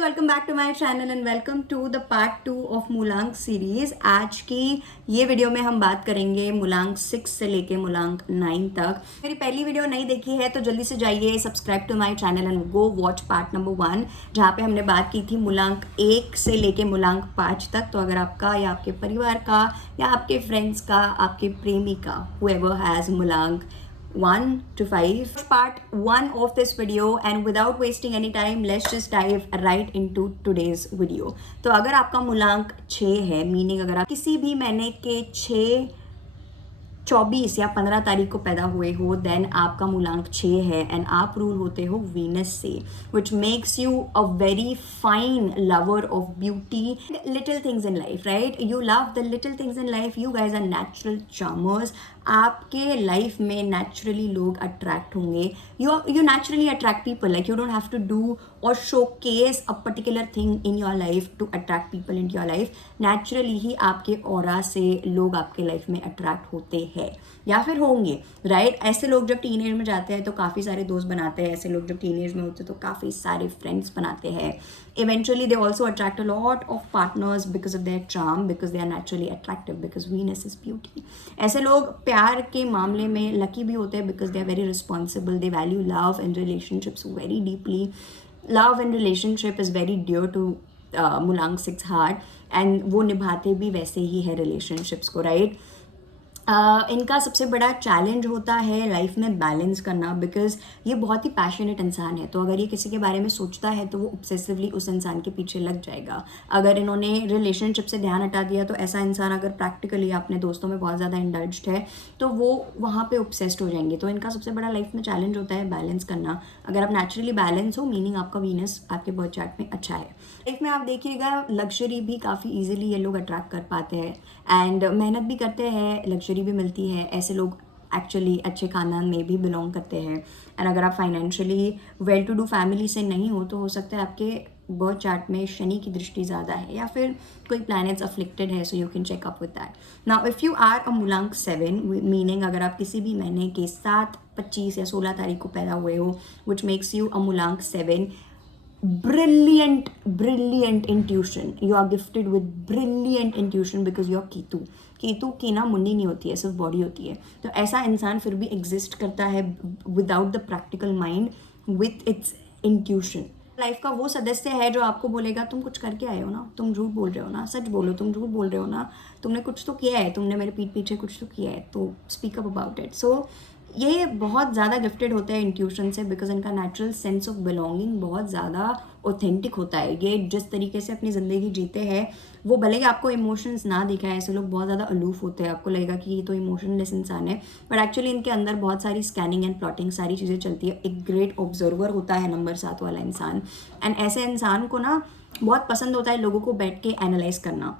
Welcome back to my channel and welcome to the part 2 of मूलांक series. आज की ये वीडियो में हम बात करेंगे मूलांक 6 से लेके मूलांक 9 तक। मेरी पहली वीडियो नहीं देखी है तो जल्दी से जाइए, subscribe to my channel and go watch part number 1, जहाँ पे हमने बात की थी मूलांक 1 से लेके मूलांक 5 तक। तो अगर आपका या आपके परिवार का या आपके फ्रेंड्स का, आपके प्रेमी का, whoever has मूलांक 1 to 5, part 1 of this video, and without wasting any time let's just dive right into today's video। तो अगर आपका मूलांक 6 है, मीनिंग अगर आप किसी भी महीने के 6, 24 या 15 तारीख को पैदा हुए हो, देन आपका मूलांक 6 है एंड आप रूल होते हो वीनस से, which makes you a very fine lover of beauty, little things in life, right? You love the little things in life, you guys are natural charmers. आपके लाइफ में naturally लोग attract होंगे, you naturally attract people, like you don't have to do और showcase a particular thing in your life to attract people in your life. Naturally ही आपके aura से लोग आपके लाइफ में अट्रैक्ट होते हैं या फिर होंगे, राइट? ऐसे लोग जब टीनेज में जाते हैं तो काफ़ी सारे दोस्त बनाते हैं, ऐसे लोग जब टीनेज में होते हैं तो काफ़ी सारे फ्रेंड्स बनाते हैं। Eventually they also attract a lot of partners because of their charm, because they are naturally attractive, because Venus is beauty। ऐसे लोग प्यार के मामले में लकी भी होते हैं because they are very responsible, they value love and relationships very deeply। Love and relationship is very dear to मूलांक 6 heart, and वो निभाते भी वैसे ही है relationships को, right? इनका सबसे बड़ा चैलेंज होता है लाइफ में बैलेंस करना, बिकॉज ये बहुत ही पैशनेट इंसान है। तो अगर ये किसी के बारे में सोचता है तो वो ऑब्सेसिवली उस इंसान के पीछे लग जाएगा। अगर इन्होंने रिलेशनशिप से ध्यान हटा दिया तो ऐसा इंसान अगर प्रैक्टिकली अपने दोस्तों में बहुत ज़्यादा इंडल्ज्ड है तो वो वहाँ पे ऑब्सेस्ड हो जाएंगे। तो इनका सबसे बड़ा लाइफ में चैलेंज होता है बैलेंस करना। अगर आप नेचुरली बैलेंस हो, मीनिंग आपका वीनस आपके बर्थ चार्ट में अच्छा है। लाइफ में आप देखिएगा लग्जरी भी काफ़ी ईजिली ये लोग अट्रैक्ट कर पाते हैं एंड मेहनत भी करते हैं, लग्जरी भी मिलती है। ऐसे लोग एक्चुअली अच्छे खानदान में भी बिलोंग करते हैं। एंड अगर आप financially well to do family से नहीं हो तो हो सकता है आपके बर्थ चार्ट में शनि की दृष्टि ज़्यादा है या फिर कोई प्लैनेट्स अफ्लिक्टेड है, so you can check up with that. Now if you are a मूलांक 7, मीनिंग अगर आप किसी भी महीने के 7, 25 या 16 तारीख को पैदा हुए हो, विच मेक्स यू अ मूलांक 7, brilliant intuition, you are gifted with brilliant intuition because you are Ketu की ना मुंडी नहीं होती है, सिर्फ बॉडी होती है। तो ऐसा इंसान फिर भी एग्जिस्ट करता है without the practical mind, with its intuition. Life का वो सदस्य है जो आपको बोलेगा तुम कुछ करके आए हो ना, तुम झूठ बोल रहे हो ना, सच बोलो, तुम झूठ बोल रहे हो ना, तुमने कुछ तो किया है, तुमने मेरे पीठ पीछे कुछ तो किया है, तो स्पीक अप अबाउट इट। सो ये बहुत ज़्यादा गिफ्टेड होते हैं इंट्यूशन से, बिकॉज इनका नेचुरल सेंस ऑफ बिलोंगिंग बहुत ज़्यादा ऑथेंटिक होता है। ये जिस तरीके से अपनी ज़िंदगी जीते हैं वो भले ही आपको इमोशंस ना दिखाए, ऐसे लोग बहुत ज़्यादा अलूफ होते हैं, आपको लगेगा कि ये तो इमोशनलेस इंसान है, बट एक्चुअली इनके अंदर बहुत सारी स्कैनिंग एंड प्लॉटिंग सारी चीज़ें चलती है। एक ग्रेट ऑब्जर्वर होता है नंबर 7 वाला इंसान, एंड ऐसे इंसान को ना बहुत पसंद होता है लोगों को बैठ के एनालाइज करना।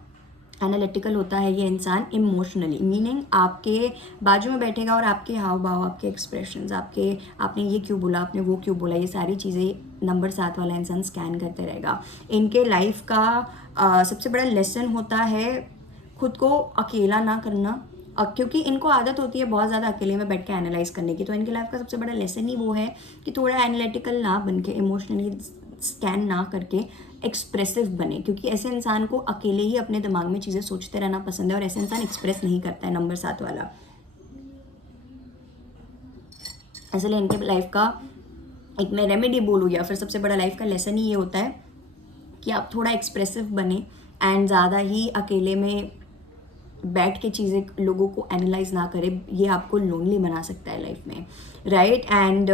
एनालिटिकल होता है ये इंसान इमोशनली, मीनिंग आपके बाजू में बैठेगा और आपके हाव भाव, आपके एक्सप्रेशंस, आपने ये क्यों बोला, आपने वो क्यों बोला, ये सारी चीज़ें नंबर 7 वाला इंसान स्कैन करते रहेगा। इनके लाइफ का सबसे बड़ा लेसन होता है खुद को अकेला ना करना, क्योंकि इनको आदत होती है बहुत ज़्यादा अकेले में बैठ के एनालाइज करने की। तो इनके लाइफ का सबसे बड़ा लेसन ही वो है कि थोड़ा एनालिटिकल ना बन के, इमोशनली स्कैन ना करके एक्सप्रेसिव बने, क्योंकि ऐसे इंसान को अकेले ही अपने दिमाग में चीज़ें सोचते रहना पसंद है और ऐसे इंसान एक्सप्रेस नहीं करता है नंबर 7 वाला। इसलिए इनके लाइफ का एक मैं रेमेडी बोलूँ या फिर सबसे बड़ा लाइफ का लेसन ही ये होता है कि आप थोड़ा एक्सप्रेसिव बने एंड ज़्यादा ही अकेले में बैठ के चीज़ें लोगों को एनालाइज ना करें। ये आपको लोनली बना सकता है लाइफ में, राइट? एंड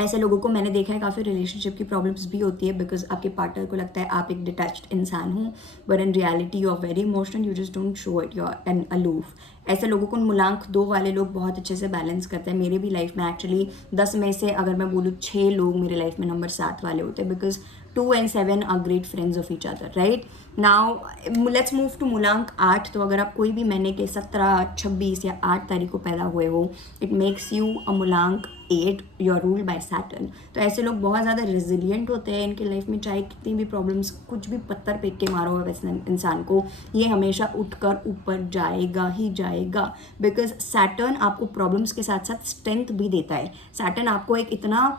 ऐसे लोगों को मैंने देखा है काफ़ी रिलेशनशिप की प्रॉब्लम्स भी होती है, बिकॉज आपके पार्टनर को लगता है आप एक डिटैच्ड इंसान हो, but in reality you are very emotional, you just don't show it, you are an aloof. ऐसे लोगों को मूलांक 2 वाले लोग बहुत अच्छे से बैलेंस करते हैं। मेरे भी लाइफ में एक्चुअली 10 में से अगर मैं बोलूँ 6 लोग मेरे लाइफ में नंबर 7 वाले होते हैं, because 2 and 7 are great friends of each other, right? Now let's move to मूलांक 8। तो अगर आप कोई भी महीने के 17, 26 या 8 तारीख को पैदा हुए हो, इट मेक्स यू अ मूलांक 8, you are ruled by Saturn. तो ऐसे लोग बहुत ज़्यादा रेजिलियंट होते हैं। इनके लाइफ में चाहे कितनी भी प्रॉब्लम्स, कुछ भी पत्थर फेंक के मारो वैसे इंसान को, ये हमेशा उठकर ऊपर जाएगा ही जाएगा, बिकॉज सैटर्न आपको प्रॉब्लम्स के साथ साथ स्ट्रेंथ भी देता है। सैटर्न आपको एक इतना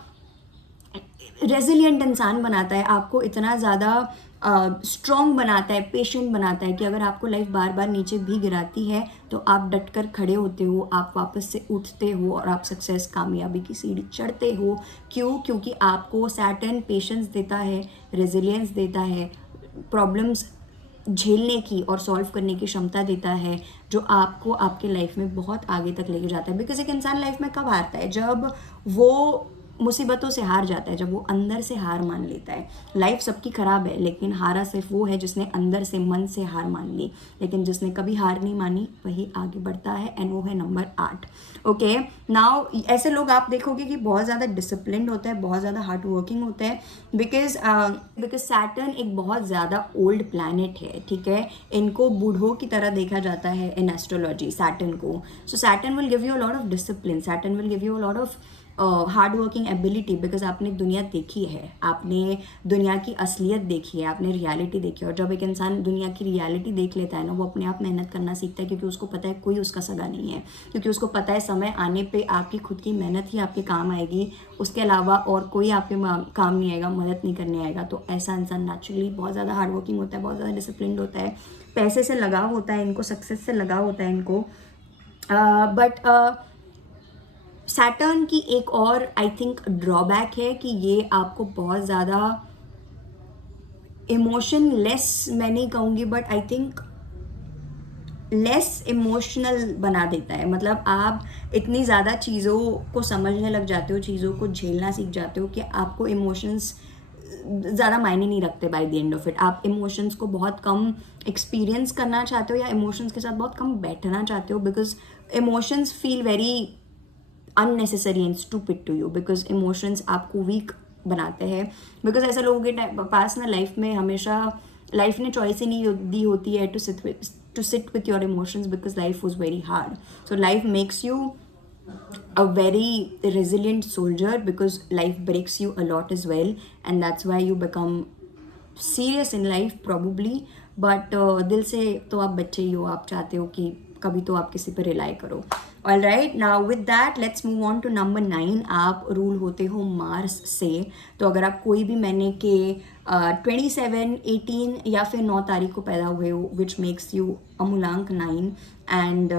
रेजिलिएंट इंसान बनाता है, आपको इतना ज़्यादा स्ट्रॉन्ग बनाता है, पेशेंट बनाता है कि अगर आपको लाइफ बार बार नीचे भी गिराती है तो आप डटकर खड़े होते हो, आप वापस से उठते हो और आप सक्सेस, कामयाबी की सीढ़ी चढ़ते हो। क्यों? क्योंकि आपको सैटर्न पेशेंस देता है, रेजिलियंस देता है, प्रॉब्लम्स झेलने की और सॉल्व करने की क्षमता देता है, जो आपको आपके लाइफ में बहुत आगे तक लेके जाता है। बिकॉज एक इंसान लाइफ में कब हारता है? जब वो मुसीबतों से हार जाता है, जब वो अंदर से हार मान लेता है। लाइफ सबकी ख़राब है, लेकिन हारा सिर्फ वो है जिसने अंदर से, मन से हार मान ली। लेकिन जिसने कभी हार नहीं मानी वही आगे बढ़ता है, एंड वो है नंबर 8। ओके, नाउ ऐसे लोग आप देखोगे कि बहुत ज़्यादा डिसिप्लिन्ड होता है, बहुत ज़्यादा हार्ड वर्किंग होता है, बिकॉज सैटर्न एक बहुत ज़्यादा ओल्ड प्लैनेट है, ठीक है। इनको बूढ़ों की तरह देखा जाता है इन एस्ट्रोलॉजी, सैटर्न को। So Saturn will give you a lot of discipline, Saturn will give you a lot of hard working ability, because आपने दुनिया देखी है, आपने दुनिया की असलियत देखी है, आपने रियलिटी देखी है। और जब एक इंसान दुनिया की रियलिटी देख लेता है ना, वो अपने आप मेहनत करना सीखता है, क्योंकि उसको पता है कोई उसका सगा नहीं है, क्योंकि उसको पता है समय आने पे आपकी खुद की मेहनत ही आपके काम आएगी, उसके अलावा और कोई आपके काम नहीं आएगा, मदद नहीं करने आएगा। तो ऐसा इंसान नेचुरली बहुत ज़्यादा हार्ड वर्किंग होता है, बहुत ज़्यादा डिसिप्लिन्ड होता है, पैसे से लगाव होता है इनको, सक्सेस से लगाव होता है इनको। बट सैटर्न की एक और आई थिंक ड्रॉबैक है कि ये आपको बहुत ज़्यादा इमोशन लेस, मैं नहीं कहूँगी, but I think less emotional बना देता है। मतलब आप इतनी ज़्यादा चीज़ों को समझने लग जाते हो, चीज़ों को झेलना सीख जाते हो कि आपको इमोशंस ज़्यादा मायने नहीं रखते by the end of it. आप इमोशंस को बहुत कम एक्सपीरियंस करना चाहते हो, या इमोशंस के साथ बहुत कम बैठना चाहते हो, because emotions feel very unnecessary and stupid to you, because emotions आपको वीक बनाते हैं। बिकॉज ऐसे लोगों के पास ना लाइफ में हमेशा लाइफ ने चॉइस ही नहीं दी होती है to sit with your emotions, because life was very hard. So life makes you a very resilient soldier, because life breaks you a lot as well, and that's why you become serious in life probably, but दिल से तो आप बच्चे ही हो, आप चाहते हो कि कभी तो आप किसी पर रिलाई करो। All right, now with that let's move on to number 9। आप रूल होते हो मार्स से। तो अगर आप कोई भी महीने के 27, 18 या फिर 9 तारीख को पैदा हुए हो, विच मेक्स यू अ मूलांक 9, एंड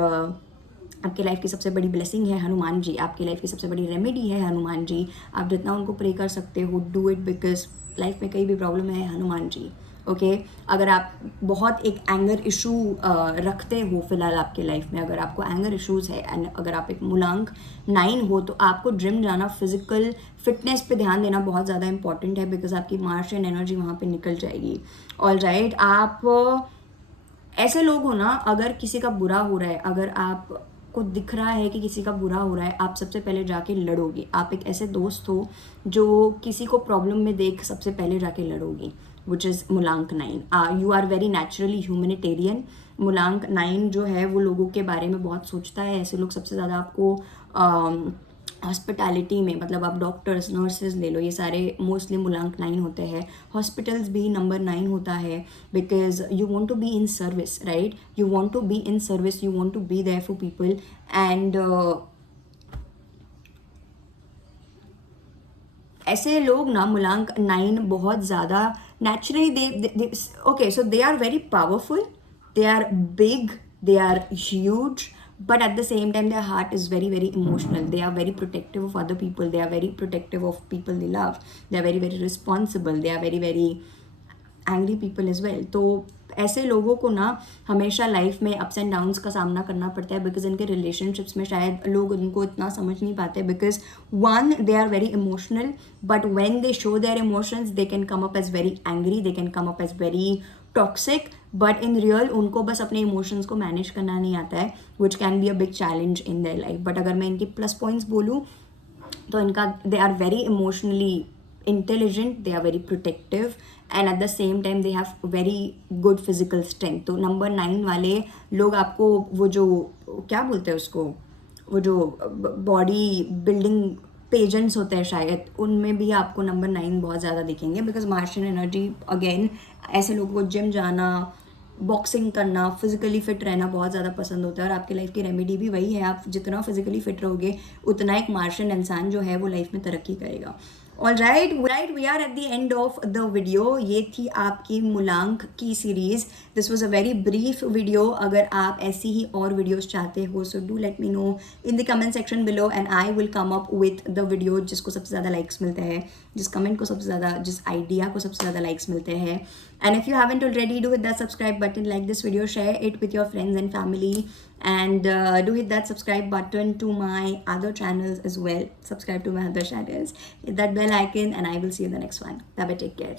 आपकी लाइफ की सबसे बड़ी ब्लेसिंग है हनुमान जी, आपकी लाइफ की सबसे बड़ी रेमेडी है हनुमान जी। आप जितना उनको प्रे कर सकते हो, डू इट, बिकॉज लाइफ में कहीं भी प्रॉब्लम है, हनुमान जी। ओके, अगर आप बहुत एक एंगर इशू रखते हो फिलहाल आपके लाइफ में, अगर आपको एंगर इशूज़ है, एंड अगर आप एक मूलांक 9 हो, तो आपको जिम जाना, फिजिकल फिटनेस पे ध्यान देना बहुत ज़्यादा इंपॉर्टेंट है, बिकॉज आपकी मार्शियन एनर्जी वहाँ पे निकल जाएगी। ऑल राइट, आप ऐसे लोग हो ना, अगर किसी का बुरा हो रहा है, अगर आप को दिख रहा है कि किसी का बुरा हो रहा है, आप सबसे पहले जाके लड़ोगे। आप एक ऐसे दोस्त हो जो किसी को प्रॉब्लम में देख सबसे पहले जाके लड़ोगे, विच इज़ मूलांक 9। You are very naturally humanitarian. मूलांक 9 जो है वो लोगों के बारे में बहुत सोचता है। ऐसे लोग सबसे ज़्यादा आपको हॉस्पिटैलिटी में, मतलब आप डॉक्टर्स, नर्सेज ले लो, ये सारे मोस्टली मूलांक 9 होते हैं। हॉस्पिटल्स भी नंबर 9 होता है, because you want to be in service, right? You want to be in service, you want to be there for people, and ऐसे लोग ना मूलांक 9 बहुत ज़्यादा naturally they okay, so they are very powerful, they are big, they are huge, but at the same time their heart is very very emotional. They are very protective of other people, they are very protective of people they love, they are very very responsible, they are very very angry people as well. तो ऐसे लोगों को ना हमेशा life में ups and downs का सामना करना पड़ता है, बिकॉज इनके रिलेशनशिप्स में शायद लोग उनको इतना समझ नहीं पाते, because one, they are very emotional, but when they show their emotions they can come up as very angry, they can come up as very toxic, but in real उनको बस अपने इमोशंस को मैनेज करना नहीं आता है, which can be a big challenge in their life. But अगर मैं इनकी प्लस पॉइंट्स बोलूँ तो इनका, they are very emotionally intelligent, they are very protective, and at the same time they have very good physical strength. तो number 9 वाले लोग आपको वो जो क्या बोलते हैं उसको, वो जो बॉडी बिल्डिंग पेजेंट्स होते हैं शायद, उनमें भी आपको नंबर 9 बहुत ज़्यादा दिखेंगे, बिकॉज मार्शियन एनर्जी अगेन, ऐसे लोगों को जिम जाना, बॉक्सिंग करना, फिजिकली फिट रहना बहुत ज़्यादा पसंद होता है। और आपकी लाइफ की रेमेडी भी वही है, आप जितना फिजिकली फिट रहोगे उतना एक मार्शियन इंसान जो है वो लाइफ में तरक्की करेगा। Alright, we are at the end of the video. ये थी आपकी मुलांक की series. This was a very brief video. अगर आप ऐसी ही और videos चाहते हो so do let me know in the comment section below and I will come up with the video जिसको सबसे ज़्यादा likes मिलते हैं, जिस comment को सबसे ज़्यादा, जिस idea को सबसे ज़्यादा likes मिलते हैं. And if you haven't already, do hit that subscribe button, like this video, share it with your friends and family, and do hit that subscribe button to my other channels as well. Subscribe to my other channels, hit that bell icon, and I will see you in the next one. Bye bye, take care.